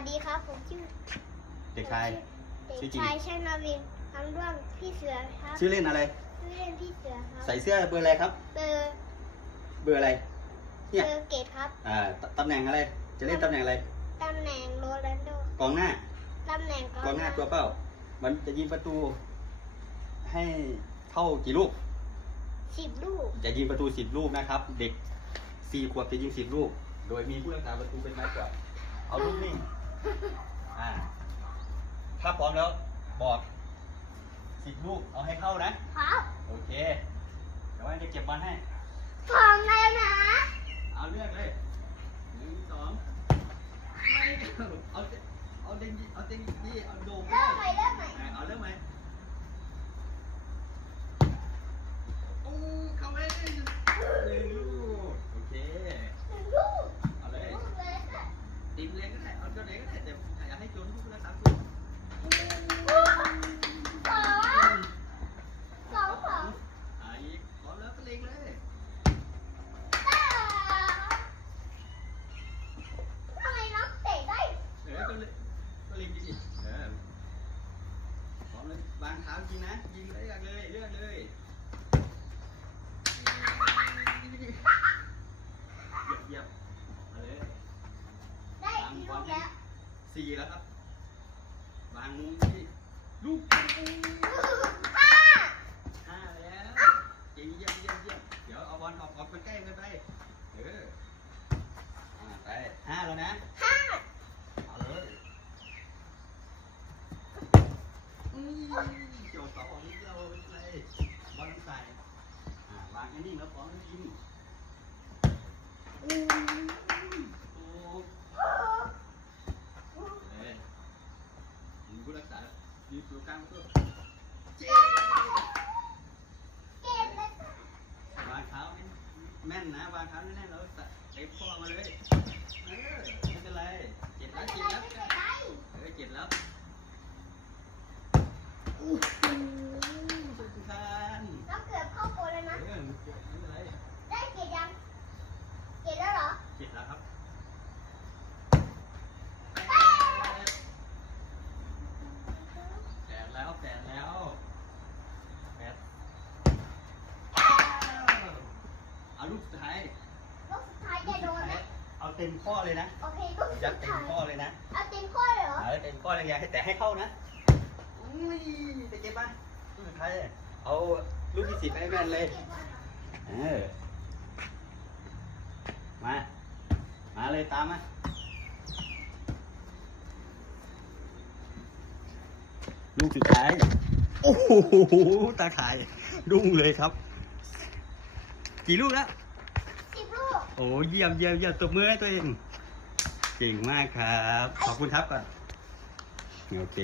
สดีครับ ผมชื่อเด็กชายเด็กชื่อจริง ชายชนาวินคำร่วมพี่เสือครับชื่อเล่นอะไร ชื่อเล่นพี่เสือครับใส่เสื้อเบอร์อะไรครับ เบอร์เบอร์อะไรเบเนี่ยอร์เกตครับอ่าตตำแหน่งอะไร จะเล่นตำแหน่งอะไร ตำแหน่งโรนัลโดกองหน้า ตำแหน่งกองหน้าตัวเป้า มันจะยิงประตู ให้เข้ากี่ลูก สิบลูก จะยิงประตูสิบลูกนะครับ เด็กสี่ขวบจะยิงสิบลูก โดยมีผู้รักษาประตูเป็นไม้กวาดเอาลูกนิ่ง อ่า ถ้าพร้อมแล้วบอกสิบลูกเอาให้เข้านะ ครับ โอเค เดี๋ยวว่าจะเก็บบอลให้ พร้อมแล้วนะ เอาเลือกเลยหนึ่งสองไม่เอาเต็มเอาเต็มเอาเต็มที่เอาโด่งเริ่มใหม่เริ่มใหม่ อะเอาเริ่มไหมโอ้เข้าไปหนึ่งลูกโอเค หนึ่งลูก เอาเลย ลูกเลยค่ะ ตีมเล็กก็ได้เอาตัวเล็กก็ได้แต่อย่าให้โจนทุกละสามตัว สองสองสอง อะอีกพร้อมแล้วก็เล็งเลย ทำไมน้องเตะได้ เออก็เล็งก็เล็งดิเออพร้อมเลยวางเท้ายิงนะ ยิงเลยเลือกเลยเลือกเลยเหยียบเหยียบมาเลยได้กี่ลูกแล้วสี่แล้วครับวางมุมที่ลูกห้าห้าแล้วเยี่ยมเยี่ยมเยี่ยมเยี่ยมเดี๋ยวเอาบอลออกออกไปใกล้กันไปเอออ่าไปห้าแล้วนะห้าเอาเลยอุ้ ยโจทย์สององนี้เราเลยบอลใส่อ่าวางนิ่งๆแล้วพร้อมยิงโอ้เอ้ยยิงผู้รักษายืนตัวกลางตัวเจ๊เกมเลยวางเท้าแม่นนะวางเท้าแน่นแล้วเตะข้อมาเลยเออไม่เป็นไรเจ็บแล้วเจ็บแล้วเป็นไรเออเจ็บแล้วอู้หูสุดทาน น้องเกือบเข้าโกลแล้ว เอ นะ อเจ็บไม่เป็นไร ได้เกตยัง เกตแล้วเหรอ เจ็บแล้วครับแปดแล้วแปดแล้วแปดเอาลู กสุดท้ายลูกสุดท้ายจะโดนนะ เอาเต็มข้อเลยนะโอเคลูกสุดยัดเต็มท้ายข้อเลยนะ เอาเต็มข้อเลยเหรอ เออเต็มข้อเลยไงให้แต่ให้เข้านะ อุ้ยไปเก็บมาลูกสุดท้ายเลยเอาลูกที่สิบให้แม่นเลย เออ มา มาเลยตามมา ลูกสุดท้าย โอ้โห ตาข่ายดุ้งเลยครับ กี่ลูกแล้วสิบลูก โอ้เยี่ยมเยี่ยมเยี่ยมตบมือให้ตัวเอง เก่งมากครับ ขอบคุณครับก่อนโอเค